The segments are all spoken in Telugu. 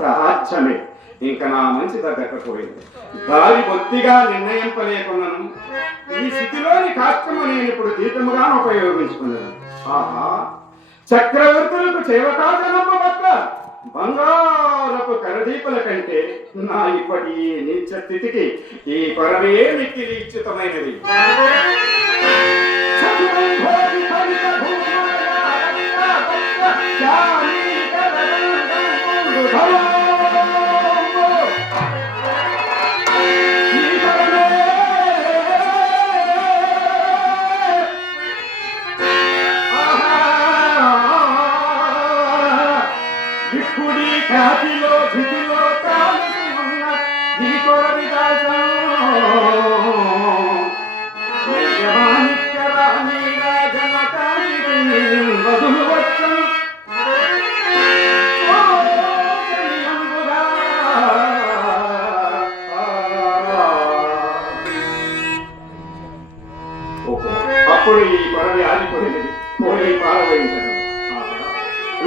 సహజమే. ఇంకా నా మంచి తగ్గకపోయింది. దారి బొత్తిగా నిర్ణయింపలేకున్నాను. ఈ స్థితిలోని కాష్టము నేను ఇప్పుడు దీపముగా ఉపయోగించుకున్నాను. ఆహా, చక్రవర్తులకు చేవకాజనమ్మ పట్ల బంగారపు కరదీపల కంటే నా ఇప్పటి నీచ స్థితికి ఈ పరమే మిక్కిలి ఇచ్చుతమైనది. అప్పుడు ఈ పరవి ఆగిపోయినది. కోరి పారవహించడం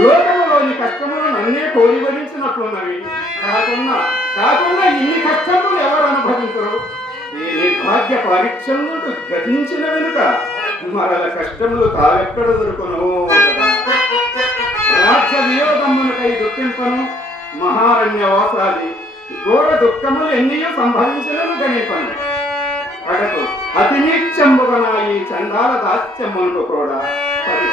లోకంలోని కష్టములు నన్నే కోరి వరించినట్లున్నవి. కాకుండా ఇన్ని కష్టములు ఎవరు అనుభవించరు? ఈ నిర్భాగ్య పరీక్షలు గతించిన వెనుక మరల కష్టములు తావెక్కడ దొరుకును? రాజ్య వియోగమునకై దుఃఖింపను, మహారణ్యవాసాది ఘోర దుఃఖములు ఎన్నయూ సంభవించినను గణింపను. అటకు అతి నీచంబుగా ఈ చండాల దాస్యమునకు కూడా కానీ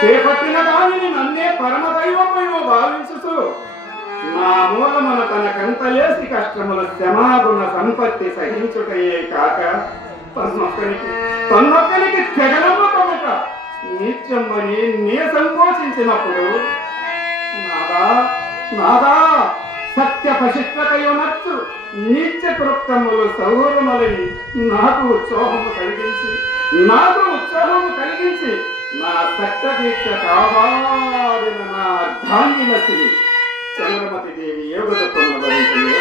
చేపట్టిన దానిని నన్నే పరమదైవమయో భావించుతూ నా మూలమున తనకంతలేసి కష్టముల శ్రమాగుణ సంపత్తి సహించుటయే కాక తన్నొక్కనికి తెగలము కనుక నీచమ్మని నే సంకోచించినప్పుడు నాదా సత్య పశిష్టకయునచ్చు నీచ కృప్తములు సౌరములని నాకు ఉత్సాహము కలిగించి నా సత్య దీక్ష కావాలిన నా అర్ధాంగి నచ్చింది. చంద్రమతి దేవి యోగదత్వమును భరించింది.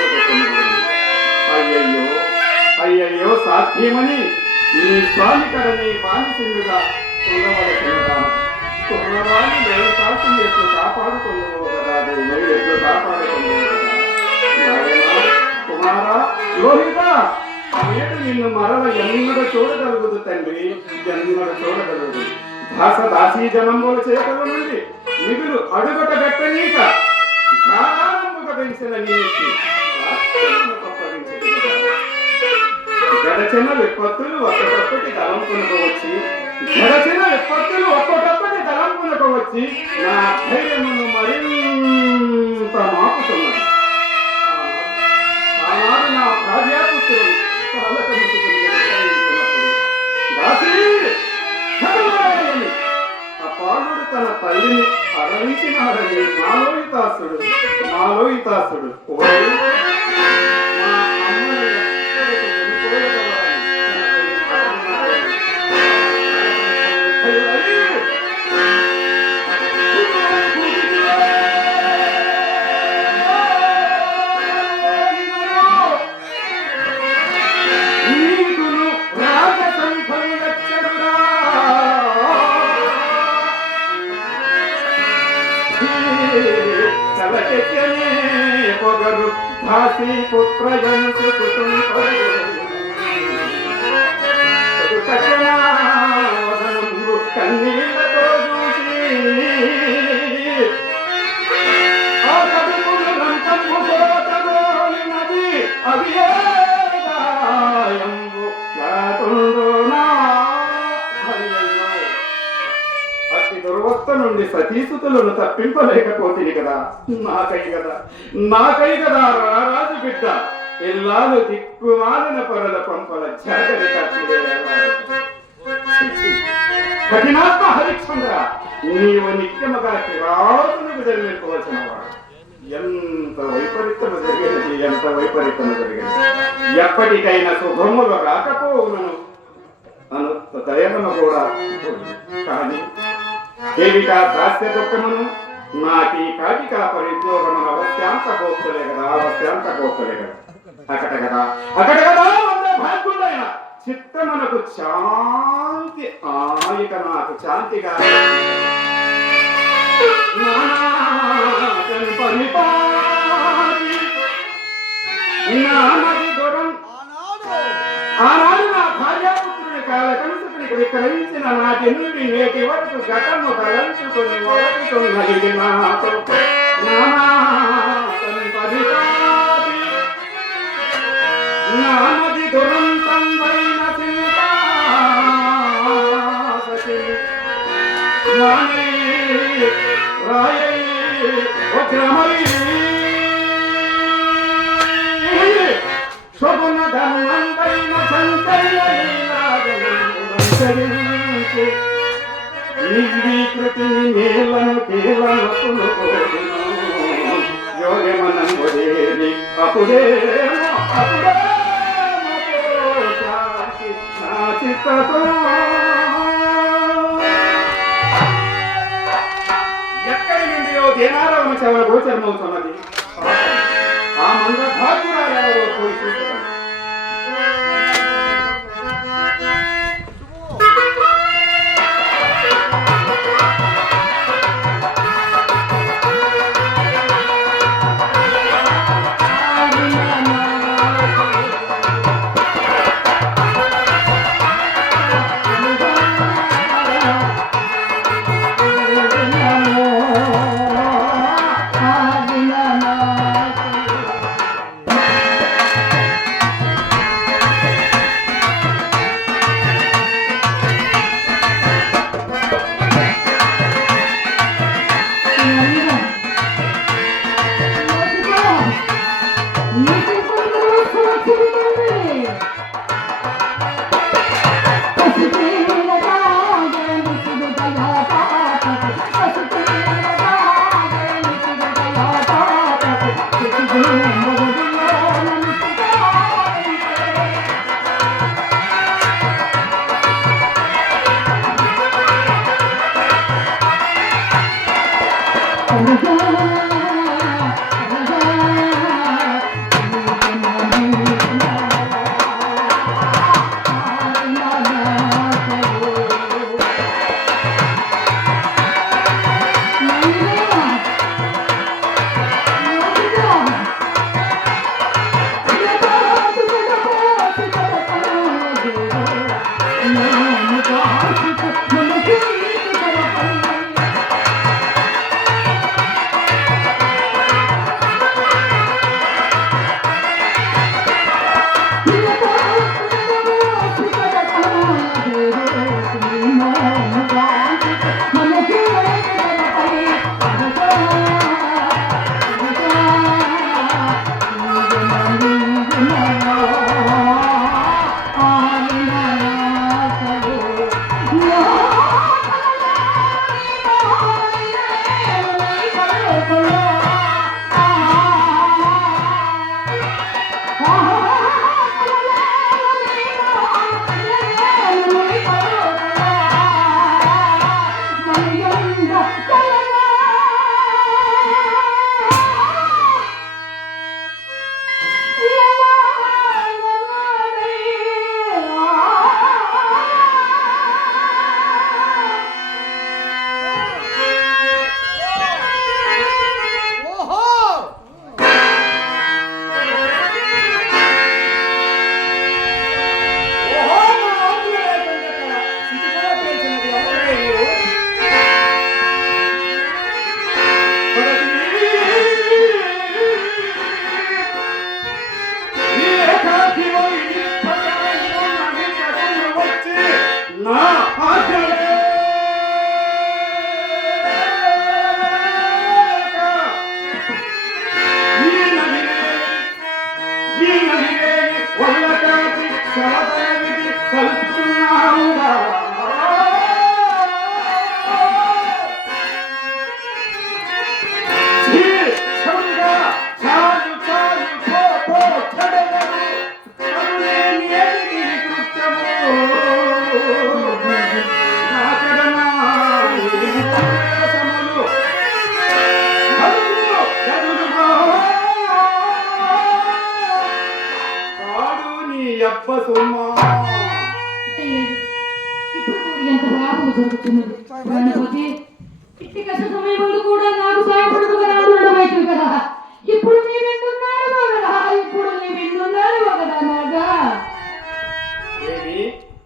అయ్యయ్యో సాధ్యమని ఈ స్వామికడని బానిసిందుగా ఉండవలసినదా? కుర్రవాణి దేవతాసుని ఎట్లు కాపాడుకుందువు కదా, దేవి ఎట్లు కాపాడుకుందువు కదా. కుమారా లోహిత, నేడు నిన్ను మరల ఎన్నడ చూడగలుగుదు తండ్రి, ఎన్నడ చూడగలుగుదు. దాసీ జనముల చేతుల నుండి మిగులు అడుగట పెట్టనీక ధారాళముగా పెంచిన నీకి గడచిన విపత్తులు ఒక్కొక్కటి తలంపునకు వచ్చి నా ధైర్యమును మరింత మాపుతున్నది. ఆనాడు నా భార్యాపుత్రుడు అపాలుడు తన తల్లిని అరవించినాడని మాలోయితాసుడు పొగరు దాసి పుత్రజను కన్నీళ్లతో చూసి ఆ కడుపులు రంపము కోటగోలినది అభియంబు కాకుండునా. అతి దుర్వక్త నుండి సతీసుతులను తప్పింపలేకపోతుంది కదా. నాకై కదా రారాజు బిడ్డ ఇల్లాలు దిక్కుమాలిన పొరల పంపల జగరి కఠినాత్మ హరిశ్చంద్ర, నీవు నిత్యముగా కిరాతులకు జన్మించవలసిన వాడు. ఎంత వైపరీత్యము జరిగింది. ఎప్పటికైనా శుభములు రాకపోవునను అను దయమును కూడా. కానీ దేవికా దాస్య దుఃఖమును నాటి కాటికా పరిద్యోగమును అవశ్యాంత కోర్చలే కదా. అకట కదా భాగ్యుడైన చిత్తమునకు శాంతి ఆయక నాకు శాంతిగా నాటి నుండి నేటి వరకు గతము తలంచుకొని మొదలుతున్నది నాతో నానది దురంతం వైన చింతా రాయై వజ్రమై శోభన ధర్మం వైన సంకల్పరించి నిర్వీకృతిని మేలను కేవలకులు యోగమనంబుదేవి అప్పుడేమో నా చిత్తతో ఎక్కడి నుండియో దేనారావణ చెవల గోచరమవుతున్నది. ఆ మందభాగ్యురాలెవరో పోయి చూస్తాను.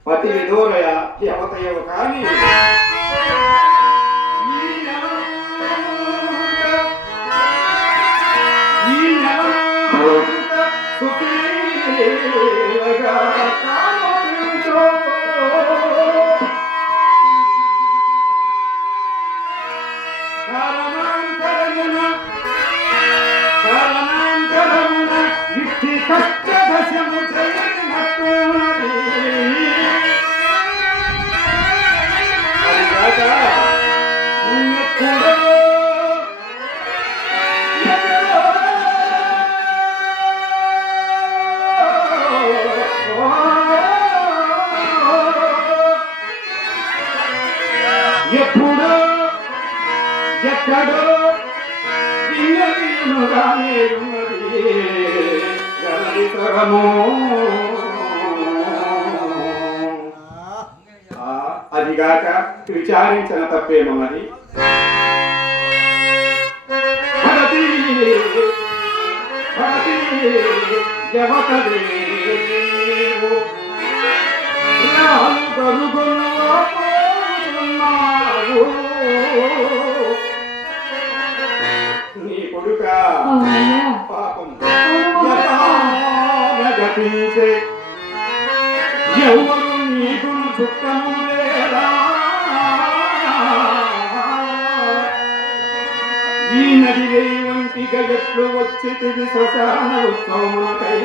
పతి విధోరయ యవతయవ కాని కష్టదశము జరిగినట్టున్నది. అదిగాక ఎప్పుడో ఎక్కడో ఎప్పుడో ఎక్కడో విన్నది గణితరము. అదిగాక విచారించిన తప్పేమన్నది. భరతి భరతి జవతదేవు రాలు గరుగున్నావు. నీ కొడుక పాపం గతించే ఎవరు నీకు చుట్టము లేరా. ఈ నది వంటి గజట్లు వచ్చి శ్మశాన ఉత్సవమునకై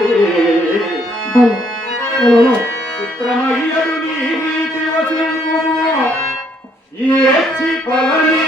చిత్రమయ్యడు నీ నీతి వసింపుము ఏచి ఫలనీ